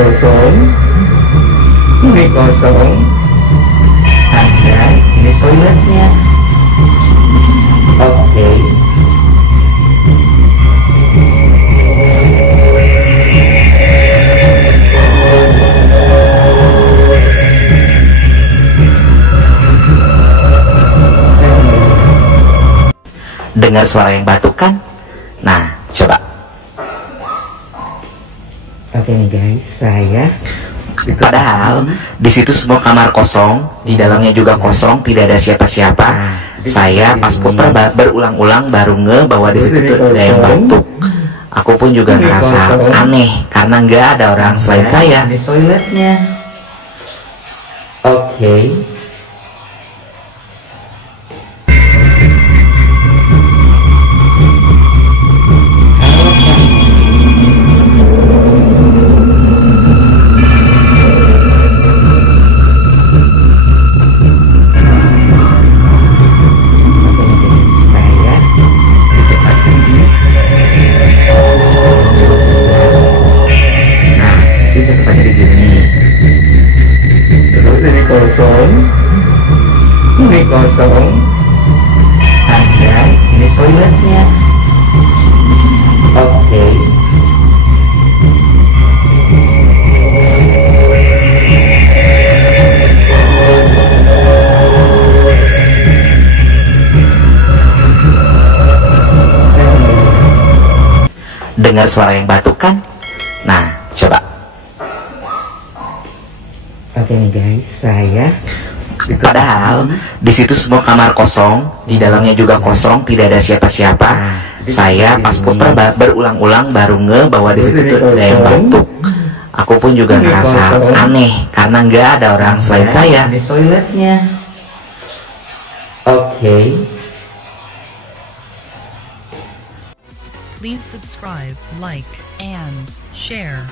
kosong. Ini kosong. Ada, ini toiletnya. Oke. Dengar suara yang batuk kan? Nah, coba. Oke nih guys, saya Padahal di situ semua kamar kosong, di dalamnya juga kosong, tidak ada siapa-siapa. Saya pas putar berulang-ulang baru bahwa di situ tuh ada yang batuk. Aku pun juga ngerasa aneh karena nggak ada orang selain saya. Ini toiletnya. Oke. Kosong. Ini kosong. Ada, ini toiletnya. Oke. Dengar suara yang batuk kan? Nah, coba. Oke nih guys, saya Padahal di situ semua kamar kosong, di dalamnya juga kosong, tidak ada siapa-siapa. Saya pas putar berulang-ulang baru bahwa di situ tuh ada yang batuk. Aku pun juga ngerasa aneh karena nggak ada orang selain saya. Ini toiletnya. Oke. Please subscribe, like, and share.